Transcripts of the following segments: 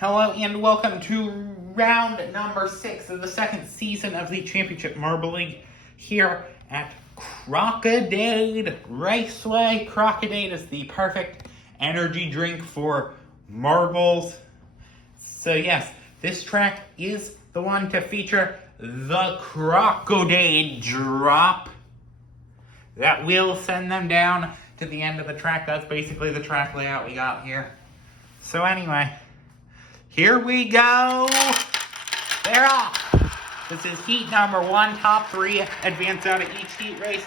Hello and welcome to round number 6 of the second season of the Championship Marble League here at Crocodade Raceway. Crocodade is the perfect energy drink for marbles. So yes, this track is the one to feature the Crocodade Drop. That will send them down to the end of the track. That's basically the track layout we got here. So anyway, here we go. They're off. This is heat number 1. Top 3 advance out of each heat race.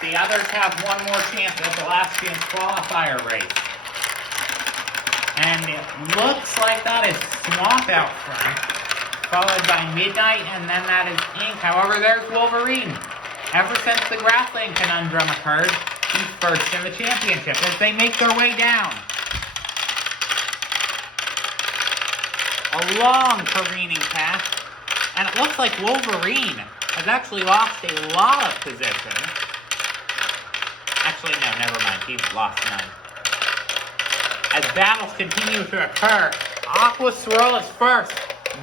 The others have one more chance at the last chance qualifier race. And it looks like that is Swamp out front, followed by Midnight, and then that is Ink. However, there's Wolverine. Ever since the grappling conundrum occurred, he's first in the championship as they make their way down. A long careening pass, and it looks like Wolverine has actually lost a lot of position. Actually, no, never mind. He's lost none. As battles continue to occur, Aqua Swirl is first,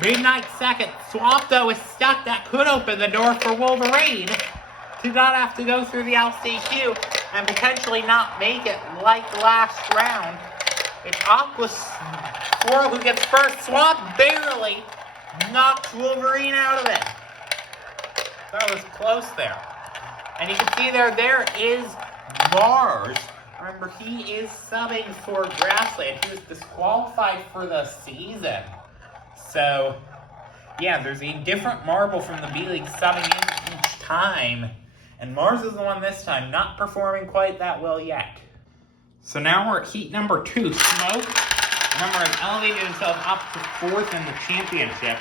Midnight second. Swamp, though, is stuck. That could open the door for Wolverine to not have to go through the LCQ and potentially not make it like last round. It's Aqua Swirl who gets first. Swamp barely knocks Wolverine out of it. That was close there. And you can see there is Mars. Remember, he is subbing for Grassland. He was disqualified for the season. So, yeah, there's a different marble from the B-League subbing in each time. And Mars is the one this time, not performing quite that well yet. So now we're at heat number 2. Smoke, remember, has elevated himself up to 4th in the championship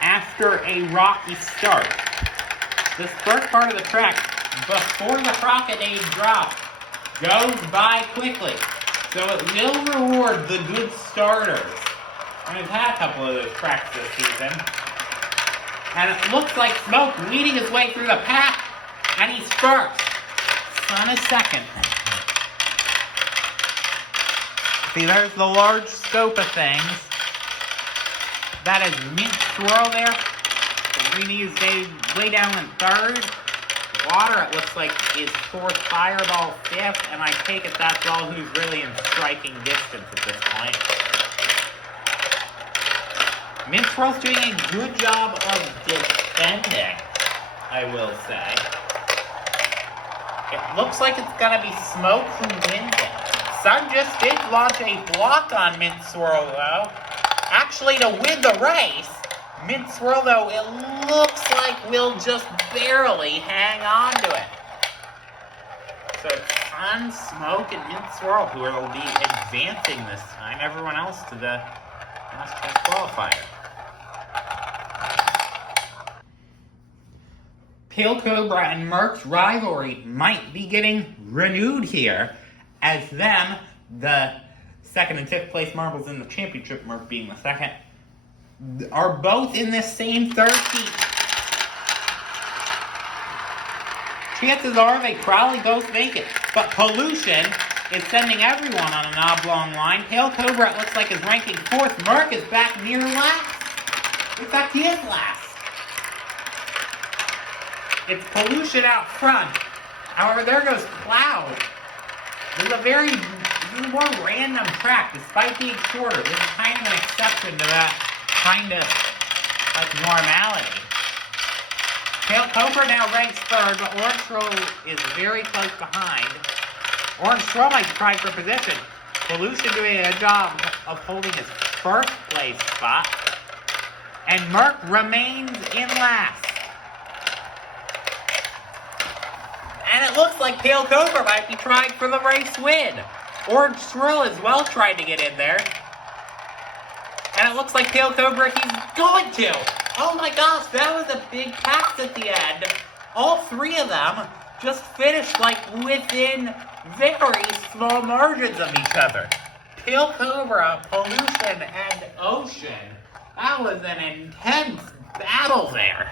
after a rocky start. This first part of the track, before the Crocodade Drop, goes by quickly. So it will reward the good starters. And we've had a couple of those tracks this season. And it looks like Smoke leading his way through the pack. And he's first. Sun is second. See, there's the large scope of things. That is Mint Swirl there. Greeny is way down in 3rd. Water, it looks like, is 4th. Fireball 5th. And I take it that's all who's really in striking distance at this point. Mint Swirl's doing a good job of defending, I will say. It looks like it's going to be Smoke who wins it. Sun just did launch a block on Mint Swirl, though. Actually, to win the race, Mint Swirl, though, it looks like will just barely hang on to it. So it's Sun, Smoke, and Mint Swirl who will be advancing this time. Everyone else to the last chance qualifier. Pale Cobra and Merc's rivalry might be getting renewed here, as them, the 2nd and 5th place marbles in the championship, Merc being the 2nd, are both in this same 3rd heat. Chances are they probably both make it, but Pollution is sending everyone on an oblong line. Pale Cobra, it looks like, is ranking 4th. Merc is back near last. In fact, he is last. It's Pollution out front. However, there goes Cloud. This is a more random track, despite being shorter. This is kind of an exception to that kind of like normality. Pale Cobra now ranks 3rd, but Orange Swirl is very close behind. Orange Swirl might try for position. Pollution doing a good job of holding his 1st place spot. And Merc remains in last. And it looks like Pale Cobra might be trying for the race win. Orange Swirl as well tried to get in there. And it looks like Pale Cobra, he's going to. Oh my gosh, that was a big pass at the end. All 3 of them just finished like within very small margins of each other. Pale Cobra, Pollution, and Ocean. That was an intense battle there.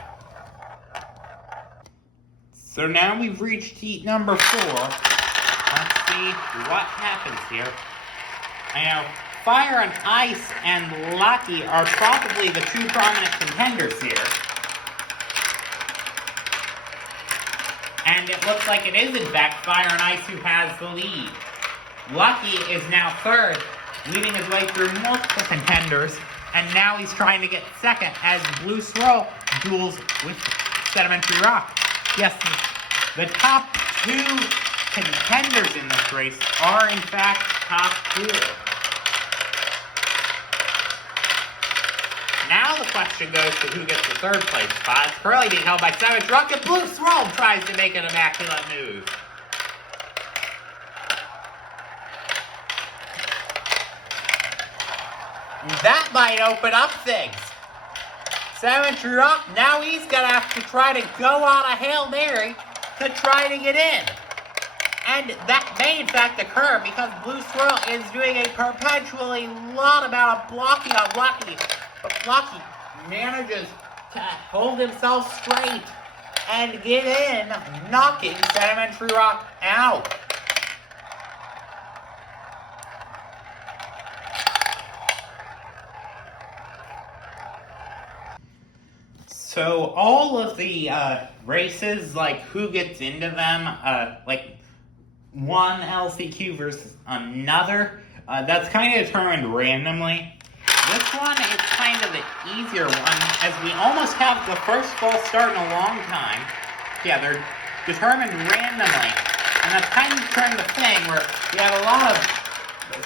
So now we've reached heat number 4. Let's see what happens here. I know Fire and Ice and Lucky are probably the two prominent contenders here. And it looks like it is, in fact, Fire and Ice who has the lead. Lucky is now third, leading his way through multiple contenders, and now he's trying to get second as Blue Swirl duels with Sedimentary Rock. Yes, the top two contenders in this race are, in fact, top two. Now the question goes to who gets the third place spot. It's currently being held by Savage Rock, and Blue Swirl tries to make an immaculate move. That might open up things. Savage Rock, now he's going to have to try to go on a Hail Mary to try to get in. And that may in fact occur because Blue Swirl is doing a perpetually lot amount of blocking on Lucky. But Lucky manages to hold himself straight and get in, knocking Sedimentary Rock out. So all of the races, like who gets into them, like one LCQ versus another, that's kind of determined randomly. This one is kind of the easier one, as we almost have the first false start in a long time. Yeah, they're determined randomly, and that's kind of turned the thing where you have a lot of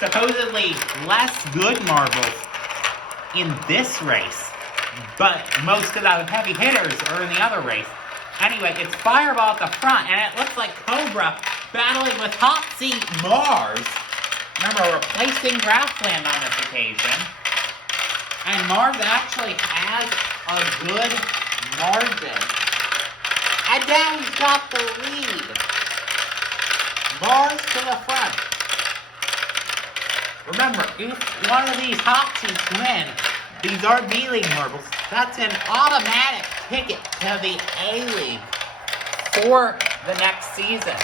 supposedly less good marbles in this race, but most of the heavy hitters are in the other race. Anyway, it's Fireball at the front, and it looks like Cobra battling with Hot Seat Mars. Remember, replacing Grassland on this occasion. And Mars actually has a good margin. And now he's got the lead. Mars to the front. Remember, if one of these hot seats win, these are B-League marbles, that's an automatic ticket to the A-League for the next season.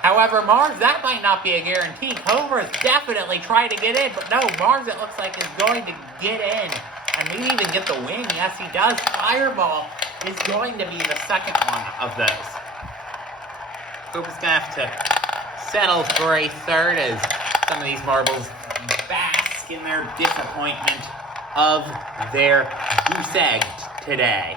However, Mars, that might not be a guarantee. Cobra's definitely trying to get in, but no, Mars, it looks like, is going to get in and maybe even get the win. Yes, he does. Fireball is going to be the second one of those. Cobra's going to have to settle for a third as some of these marbles bask in their disappointment of their goose egg today.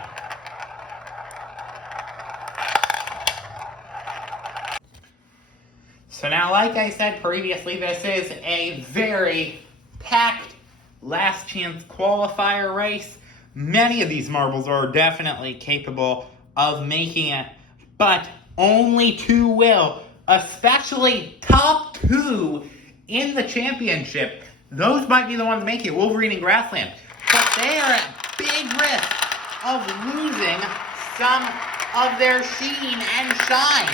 So now, like I said previously, this is a very packed last chance qualifier race. Many of these marbles are definitely capable of making it, but only two will, especially top two in the championship. Those might be the ones making it, Wolverine and Grassland. But they are at big risk of losing some of their sheen and shine.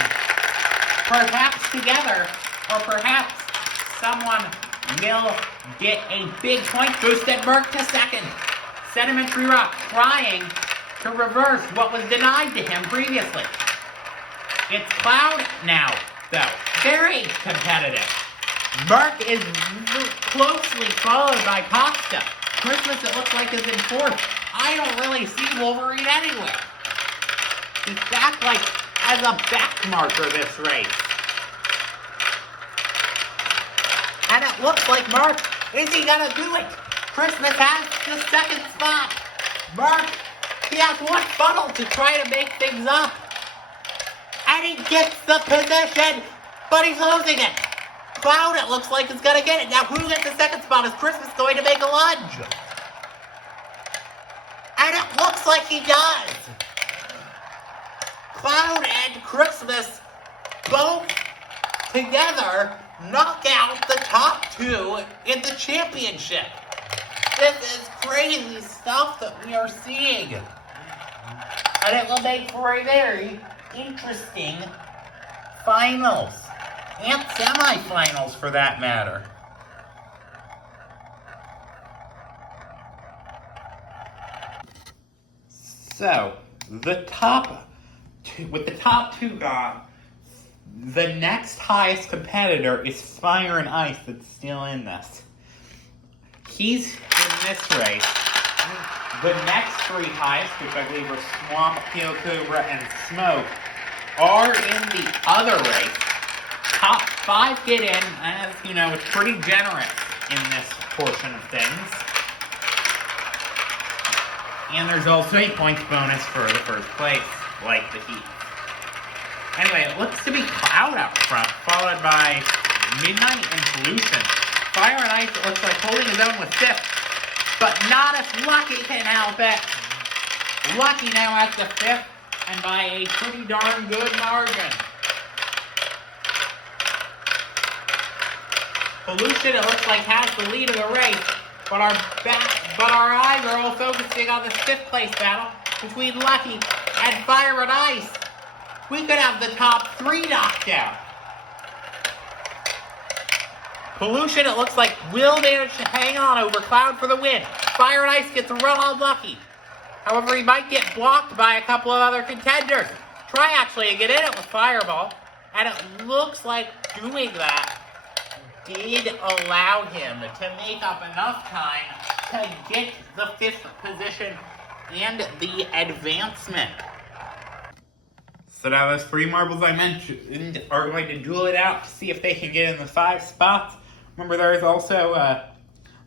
Perhaps together, or perhaps someone will get a big point boost at Merc to second. Sedimentary Rock trying to reverse what was denied to him previously. It's Cloud now, though. Very competitive. Merc is closely followed by Pasta. Christmas, it looks like, is in fourth. I don't really see Wolverine anywhere. He's back like as a back marker this race. And it looks like Mark, is he gonna do it? Christmas has the second spot. Mark, he has one funnel to try to make things up. And he gets the position, but he's losing it. Cloud, it looks like, is gonna get it. Now, who gets the second spot? Is Christmas going to make a lunge? And it looks like he does. Cloud and Christmas both together knock out the top two in the championship. This is crazy stuff that we are seeing. And it will make for a very interesting finals. And semifinals, for that matter. So, with the top two gone, the next highest competitor is Fire and Ice that's still in this. he's in this race. The next three highest, which I believe are Swamp, Peel Cobra, and Smoke, are in the other race. Top 5 get in, as you know, it's pretty generous in this portion of things. And there's also a points bonus for the first place, like the Heat. Anyway, it looks to be Cloud out front, followed by Midnight and Pollution. Fire and Ice, it looks like holding his own with 5th, but not if Lucky can help it. Lucky now at the 5th, and by a pretty darn good margin. Pollution, it looks like, has the lead of the race, but our eyes are all focusing on the 5th place battle between Lucky and Fire and Ice. We could have the top 3 knocked out. Pollution, it looks like, will manage to hang on over Cloud for the win. Fire and Ice gets a run on Lucky. However, he might get blocked by a couple of other contenders. Try actually to get in it with Fireball, and it looks like doing that did allow him to make up enough time to get the 5th position and the advancement. So now those 3 marbles I mentioned are going to duel it out to see if they can get in the 5 spots. Remember, there is also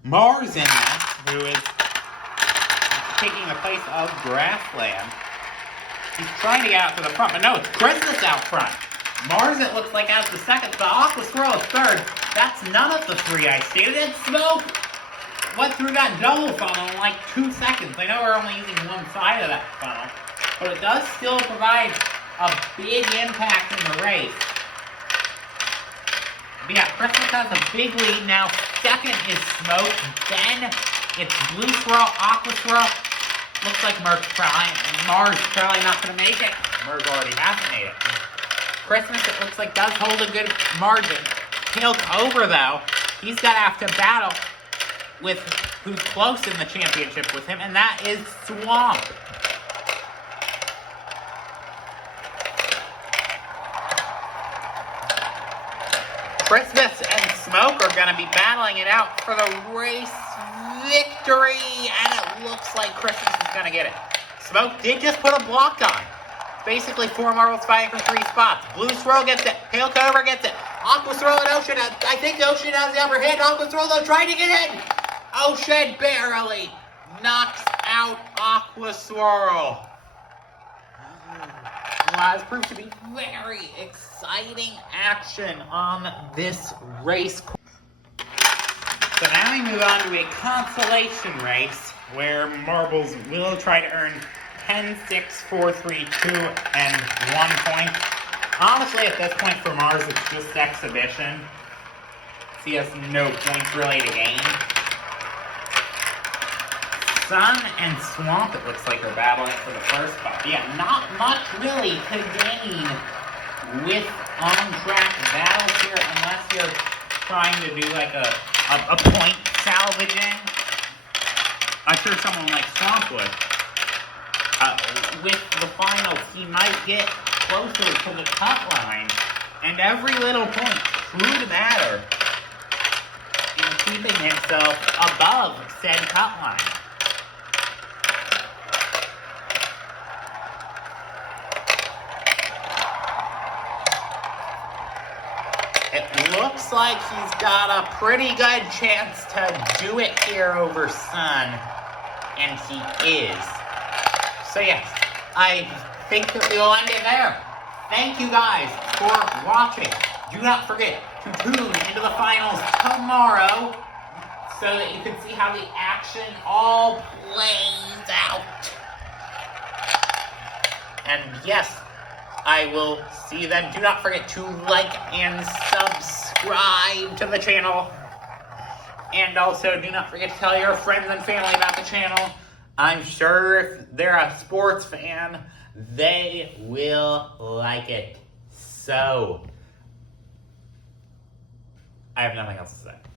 Mars in that, who is taking the place of Grassland. He's trying to get out to the front, but no, it's Christmas out front. Mars, it looks like, has the 2nd spot. Aqua Swirl is 3rd. That's none of the 3 I stated. And Smoke went through that double funnel in like 2 seconds. I know we're only using one side of that funnel, but it does still provide a big impact in the race. But yeah, Christmas has a big lead now. 2nd is Smoke. Then it's Blue Swirl, Aqua Swirl. Looks like Mars probably not going to make it. Mars already hasn't made it. Christmas, it looks like, does hold a good margin. Pale Cobra, though, he's going to have to battle with who's close in the championship with him, and that is Swamp. Christmas and Smoke are going to be battling it out for the race victory, and it looks like Christmas is going to get it. Smoke did just put a block on. Basically 4 marbles fighting for 3 spots. Blue Swirl gets it. Pale Cobra gets it. Aqua Swirl and Ocean. I think Ocean has the upper hand. Aqua Swirl, though, trying to get in. Ocean barely knocks out Aqua Swirl. Well, it's proved to be very exciting action on this race. So now we move on to a consolation race where marbles will try to earn 10, 6, 4, 3, 2, and 1 point. Honestly, at this point for Mars, it's just exhibition. He has no points really to gain. Sun and Swamp, it looks like, are battling for the first spot. Yeah, not much really to gain with on-track battles here unless you're trying to do like a point salvaging. I'm sure someone like Swamp would. With the finals, he might get closer to the cut line, and every little point would matter in keeping himself above said cut line. It looks like he's got a pretty good chance to do it here over Sun, and he is. So yes, I think that we will end it there. Thank you guys for watching. Do not forget to tune into the finals tomorrow so that you can see how the action all plays out. And yes, I will see you then. Do not forget to like and subscribe to the channel. And also, do not forget to tell your friends and family about the channel. I'm sure if they're a sports fan, they will like it. So, I have nothing else to say.